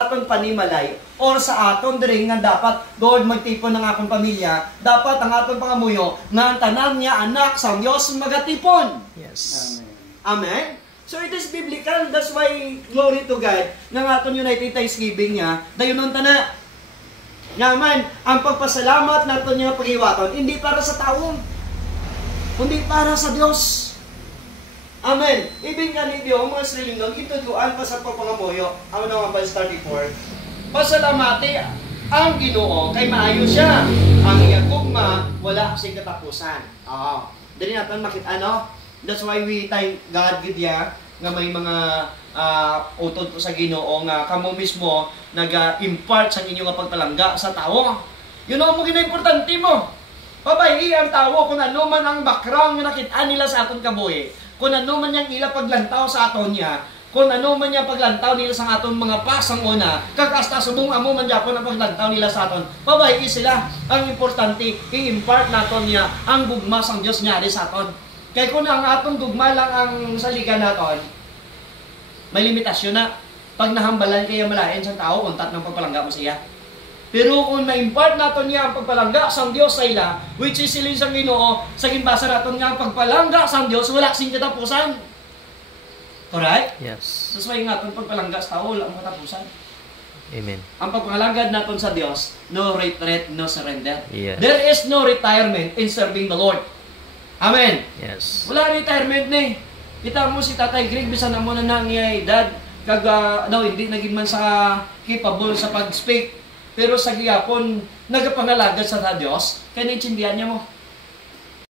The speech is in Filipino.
aton panimalay or sa aton diri nga dapat Lord magtipon ng akong pamilya, dapat ang aton pangamuyo nga ang tanan niya anak sa Dios magatipon. Yes. Amen. So it is biblical, that's why glory to God ng aton United Thanksgiving niya dayon tana. Naman ang pagpasalamat naton niya pagiwaton hindi para sa tao, kundi para sa Dios. Amen. Ibig nga ninyo, mga srilingnon, ituduan pa sa papangamuyo. Ang naman verse 34. Pasalamati ang Ginoo kay maayo siya. Ang iyang gugma, wala sing katapusan. Dali natin makita, no? That's why we thank God gidya nga may mga utod po sa Ginoo nga kamo mismo nag-impart sa inyo nga pagpalangga sa tao. Yun ang mo gina-importante mo. Pabayi ang tao kung ano man ang background nga nakita nila sa aton kabuhi. Kung ano man yung ila paglantaw sa aton niya, kung ano man yung paglantaw nila sa aton mga pasang una, kakasta subong amo man yapon ang paglantaw nila sa aton, pabayi sila. Ang importante, i-impart naton niya ang gugma sang Dios niya sa aton. Kaya kung ang atong gugma lang ang saligan naton, may limitasyon na. Pag nahambalan kaya malayan sa tao, untat ng pagpalangga mo siya. Pero kung na-impart natin niya ang pagpalangga sa Diyos sa ila, which is silin sa Ginoo, sa ginbasa natin nga ang pagpalangga sa Diyos, wala sing katapusan. Correct? Yes. That's why nga itong pagpalangga sa tao, wala ang katapusan. Amen. Ang pagpalangga natin sa Diyos, no retreat, no surrender. Yes. There is no retirement in serving the Lord. Amen. Yes. Wala retirement ni. Kita mo si Tatay Greg, bisan na mo na nangyay dad, hindi naging man sa capable sa pag-speak. Pero sa giyapon, nagapangalagad sa Diyos, kaya naintindihan niya mo.